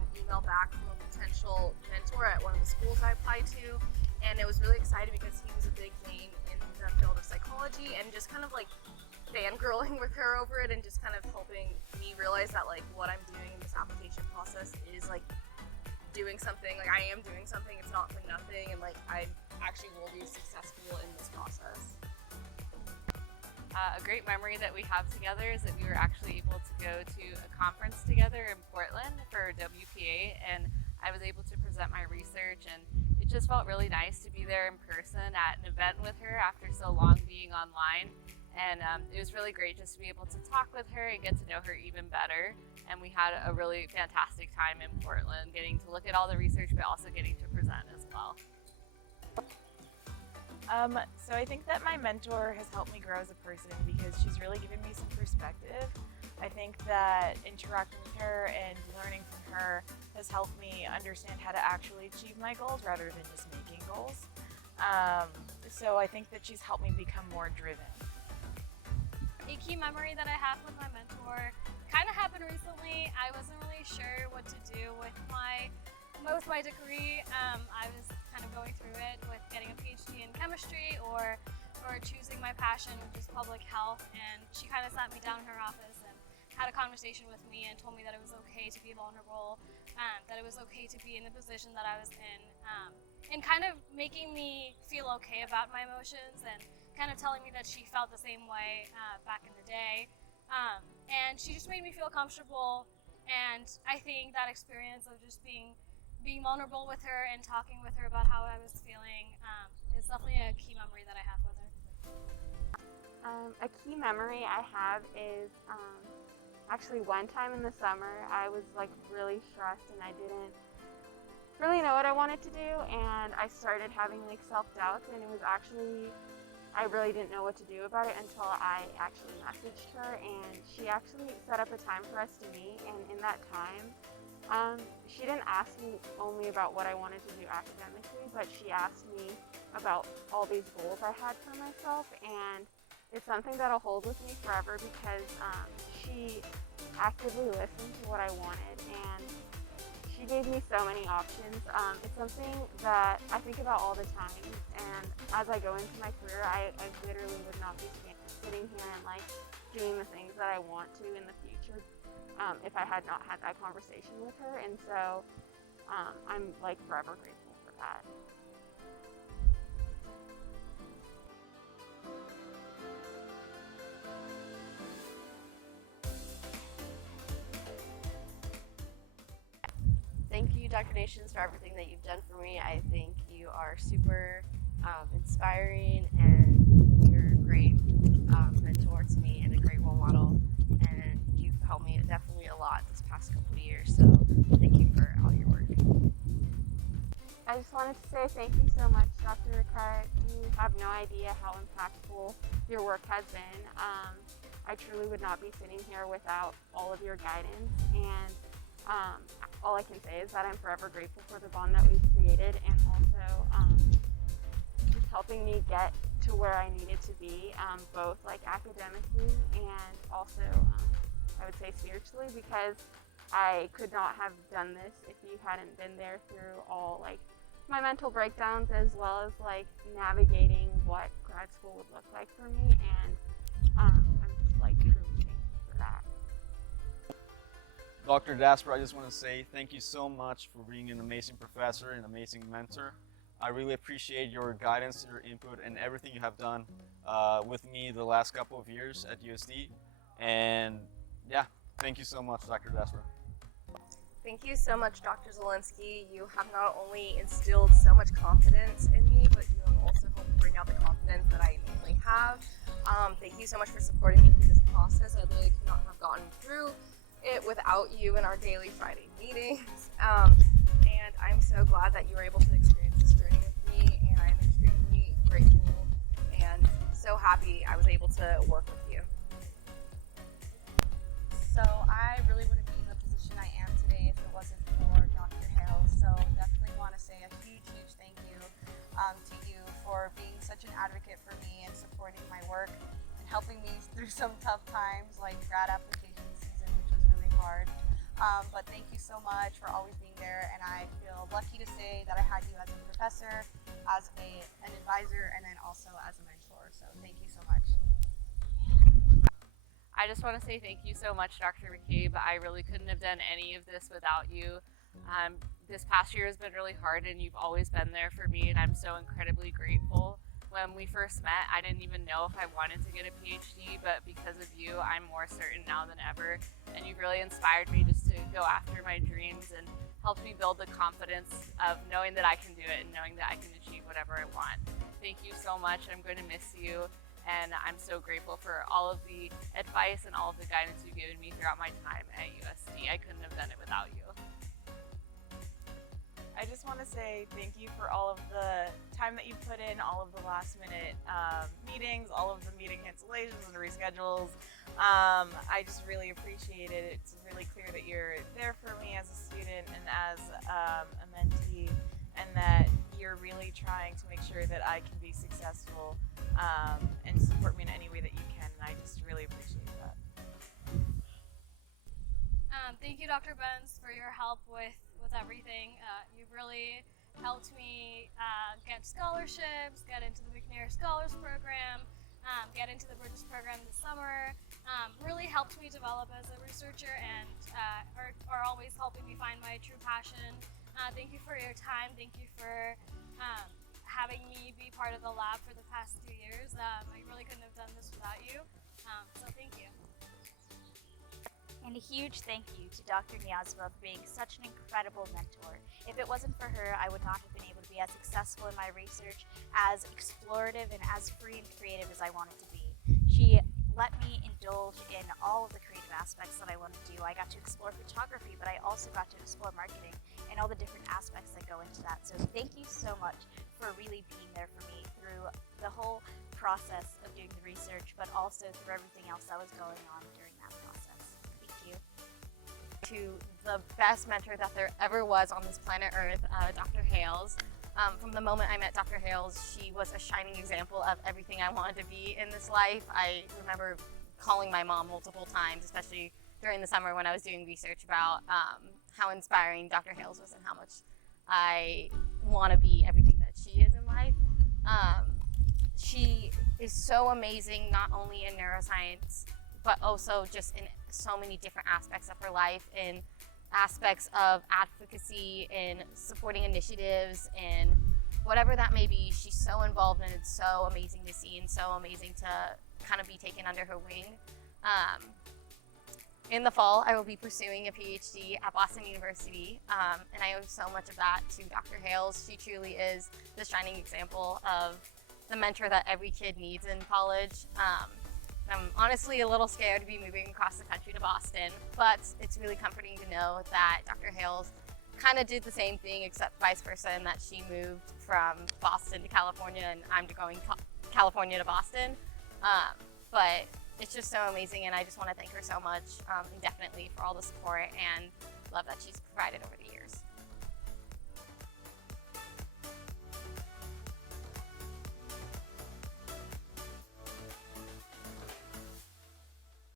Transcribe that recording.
an email back from a potential mentor at one of the schools I applied to, and it was really exciting because he was a big name in the field of psychology, and just kind of like fangirling with her over it and just kind of helping me realize that like what I'm doing in this application process is like doing something, like I am doing something, it's not for nothing, and like I actually will be successful in this process. A great memory that we have together is that we were actually able to go to a conference together in Portland for WPA, and I was able to present my research, and it just felt really nice to be there in person at an event with her after so long being online. And it was really great just to be able to talk with her and get to know her even better. And we had a really fantastic time in Portland, getting to look at all the research, but also getting to present as well. So I think that my mentor has helped me grow as a person because she's really given me some perspective. I think that interacting with her and learning from her has helped me understand how to actually achieve my goals rather than just making goals. So I think that she's helped me become more driven. A key memory that I have with my mentor kind of happened recently. I wasn't really sure what to do with my degree. I was kind of going through it with getting a PhD in chemistry or choosing my passion, which is public health, and she kind of sat me down in her office and had a conversation with me and told me that it was okay to be vulnerable, that it was okay to be in the position that I was in, and kind of making me feel okay about my emotions and kind of telling me that she felt the same way back in the day. And she just made me feel comfortable, and I think that experience of just being vulnerable with her and talking with her about how I was feeling is definitely a key memory that I have with her. A key memory I have is actually one time in the summer I was like really stressed and I didn't really know what I wanted to do, and I started having like self-doubts, and it was actually, I really didn't know what to do about it until I actually messaged her, and she actually set up a time for us to meet. And in that time, she didn't ask me only about what I wanted to do academically, but she asked me about all these goals I had for myself, and it's something that'll hold with me forever because she actively listened to what I wanted, and she gave me so many options. It's something that I think about all the time, and as I go into my career, I literally would not be sitting here and like doing the things that I want to in the future if I had not had that conversation with her, and so I'm like forever grateful for that. Thank you, Dr. Nations, for everything that you've done for me. I think you are super inspiring, and you're a great mentor to me and a great role model. And you've helped me definitely a lot this past couple of years. So thank you for all your work. I just wanted to say thank you so much, Dr. Ricard. You have no idea how impactful your work has been. I truly would not be sitting here without all of your guidance, and all I can say is that I'm forever grateful for the bond that we've created, and also just helping me get to where I needed to be, both like academically and also I would say spiritually, because I could not have done this if you hadn't been there through all like my mental breakdowns, as well as like navigating what grad school would look like for me, and I'm just like truly thankful for that. Dr. Dasper, I just want to say thank you so much for being an amazing professor and amazing mentor. I really appreciate your guidance, your input, and everything you have done with me the last couple of years at USD. And yeah, thank you so much, Dr. Dasper. Thank you so much, Dr. Zielinski. You have not only instilled so much confidence in me, but you have also helped bring out the confidence that I innately have. Thank you so much for supporting me through this process. I really could not have gotten through it without you in our daily Friday meetings. And I'm so glad that you were able to experience this journey with me, and I'm extremely grateful and so happy I was able to work with you. So I really wouldn't be in the position I am today if it wasn't for Dr. Hale. So definitely want to say a huge thank you to you for being such an advocate for me and supporting my work and helping me through some tough times like grad application season, which was really hard. But thank you so much for always being there, and I feel lucky to say that I had you as a professor, as an advisor, and then also as a mentor. So thank you so much. I just want to say thank you so much, Dr. McCabe. I really couldn't have done any of this without you. This past year has been really hard, and you've always been there for me, and I'm so incredibly grateful. When we first met, I didn't even know if I wanted to get a PhD, but because of you, I'm more certain now than ever. And you've really inspired me just to go after my dreams and helped me build the confidence of knowing that I can do it and knowing that I can achieve whatever I want. Thank you so much. I'm going to miss you. And I'm so grateful for all of the advice and all of the guidance you've given me throughout my time at USD. I couldn't have done it without you. I just want to say thank you for all of the time that you put in, all of the last minute meetings, all of the meeting cancellations and reschedules. I just really appreciate it. It's really clear that you're there for me as a student and as a mentee, and that you're really trying to make sure that I can be successful and support me in any way that you can. And I just really appreciate that. Thank you, Dr. Benz, for your help with everything. You've really helped me get scholarships, get into the McNair Scholars Program, get into the Bridges Program this summer. Really helped me develop as a researcher, and are always helping me find my true passion. Thank you for your time. Thank you for having me be part of the lab for the past 2 years. I really couldn't have done this without you. So thank you. And a huge thank you to Dr. Niazba for being such an incredible mentor. If it wasn't for her, I would not have been able to be as successful in my research, as explorative and as free and creative as I wanted to be. She let me indulge in all of the creative aspects that I wanted to do. I got to explore photography, but I also got to explore marketing and all the different aspects that go into that. So thank you so much for really being there for me through the whole process of doing the research, but also through everything else that was going on during that process. To the best mentor that there ever was on this planet Earth, Dr. Hales. From the moment I met Dr. Hales, she was a shining example of everything I wanted to be in this life. I remember calling my mom multiple times, especially during the summer when I was doing research, about how inspiring Dr. Hales was and how much I want to be everything that she is in life. She is so amazing, not only in neuroscience, but also just in so many different aspects of her life, in aspects of advocacy, in supporting initiatives, and whatever that may be. She's so involved, and it's so amazing to see and so amazing to kind of be taken under her wing. In the fall, I will be pursuing a PhD at Boston University, and I owe so much of that to Dr. Hales. She truly is the shining example of the mentor that every kid needs in college. I'm honestly a little scared to be moving across the country to Boston, but it's really comforting to know that Dr. Hales kind of did the same thing, except vice versa, and that she moved from Boston to California, and I'm going California to Boston. But it's just so amazing, and I just want to thank her so much, indefinitely, for all the support and love that she's provided over the years.